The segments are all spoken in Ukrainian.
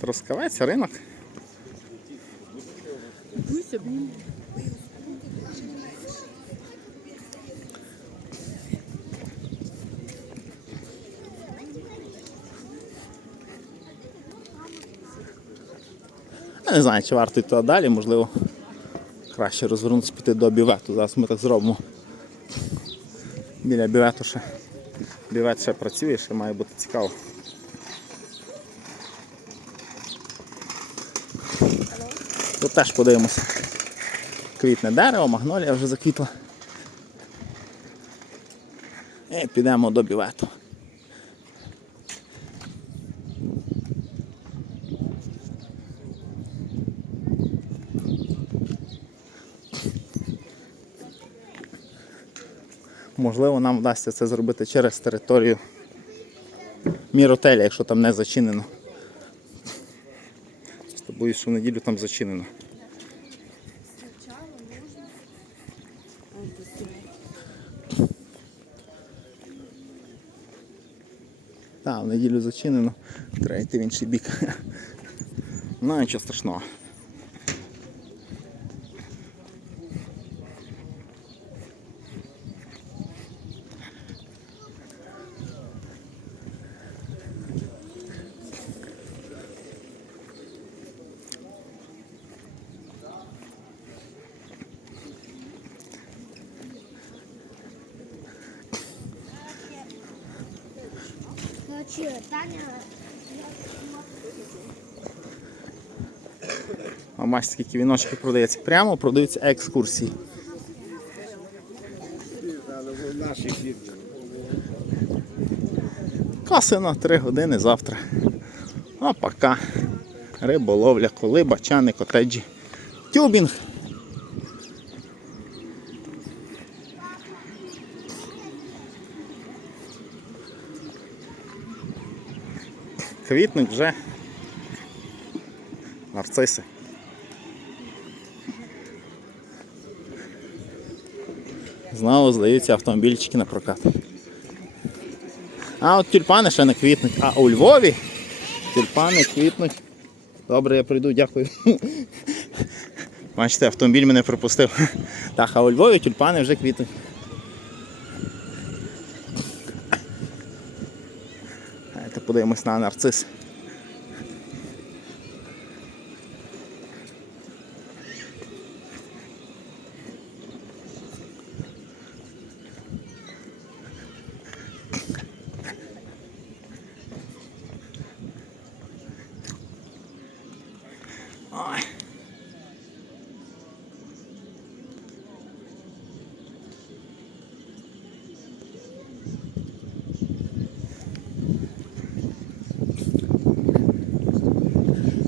Трускавець, ринок. Я не знаю, чи варто йти далі, можливо, краще розвернутися піти до бівету. Зараз ми так зробимо. Біля бівету ще. Бівет ще працює, ще має бути цікаво. Теж подивимося. Квітне дерево, магнолія вже заквітла. І підемо до бівету. Можливо, нам вдасться це зробити через територію міротеля, якщо там не зачинено. Боюсь, що неділю там зачинено. Так, в неділю зачинено, треба йти в інший бік. Ну нічого страшного. Короче, Таня А бачите, скільки віночків продається. Прямо продаються екскурсії. Каси на 3 години завтра. А пока. Риболовля, колиба, чани, котеджі. Тюбінг. Квітнуть вже нарциси. Знову здаються автомобільчики на прокат. А от тюльпани ще не квітнуть. А у Львові тюльпани квітнуть. Добре, я прийду, дякую. Бачите, автомобіль мене пропустив. Так, а у Львові тюльпани вже квітнуть. Давайте подивимось на нарцис.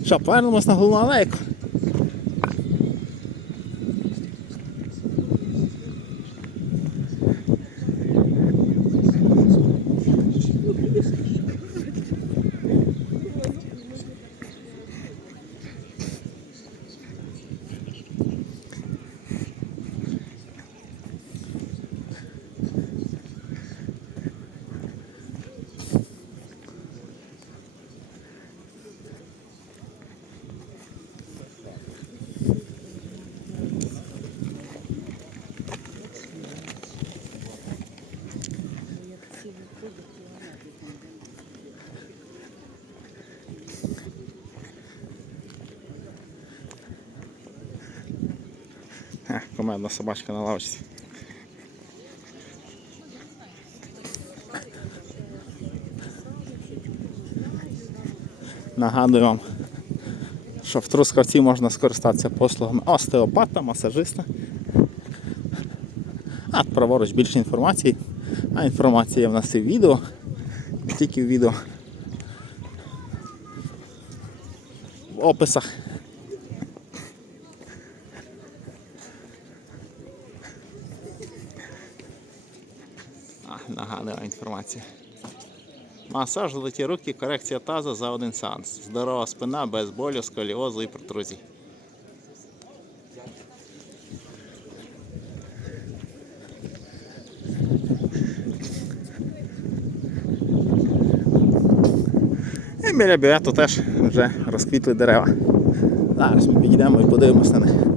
Що, повернемось на головну алейку. Ха, комедна собачка на лавочці. Нагадую вам, що в Трускавці можна скористатися послугами остеопата, масажиста. А праворуч більше інформації. А інформація в нас і в відео. Тільки в відео. В описах. А, нагадую. Масаж, золоті руки, корекція таза за один сеанс. Здорова спина без болю, сколіозу і протрузій. І біля бювету теж вже розквітли дерева. Зараз ми підійдемо і подивимося на них.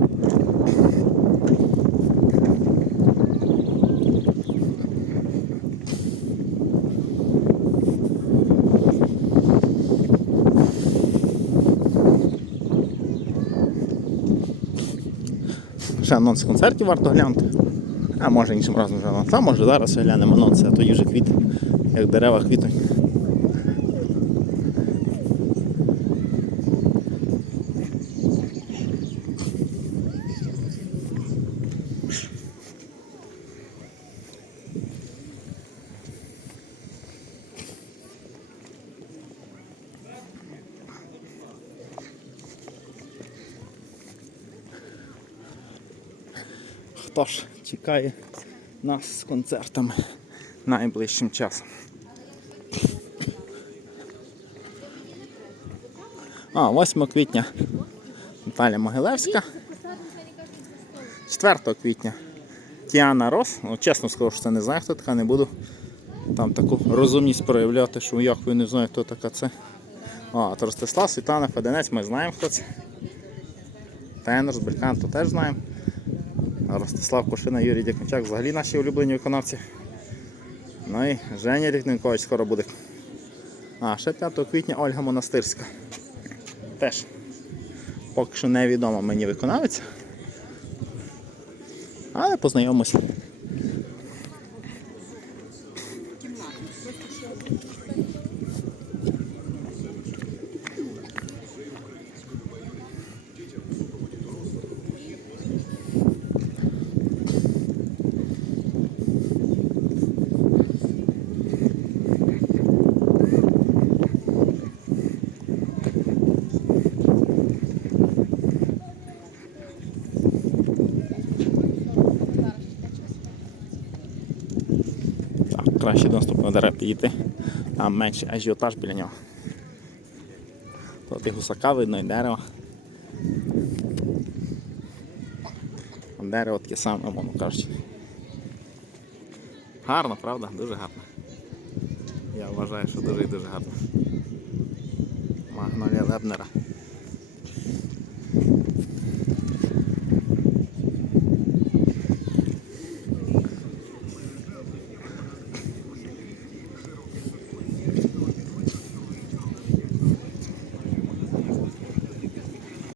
Ще анонс концертів варто глянути. А може іншим разом вже анонс. А може зараз глянемо анонси, а тоді вже квіти, як дерева квітнуть. Хто ж чекає нас з концертами найближчим часом? А, 8 квітня Наталя Могилевська. 4 квітня Тіана Рос. Ну, чесно скажу, що це не знаю, хто така, не буду там таку розумність проявляти, що як ви не знаєте, хто така це. А, Ростислав, Світлана Феденець, ми знаємо, хто це. Тенор з Бельканту теж знаємо. Ростислав Кошина, Юрій Дякончак, взагалі наші улюблені виконавці. Ну і Женя Рікненкович скоро буде. А, ще 5 квітня Ольга Монастирська. Теж. Поки що невідомо мені виконавець. Але познайомимося. Так, краще до наступного дерева підійти. Там менший ажіотаж біля нього. Тут і гусака видно, і дерево. Дерево таке саме, мовно кажучи. Гарно, правда? Дуже гарно. Я вважаю, що дуже і дуже гарно. Магнолія Лебнера.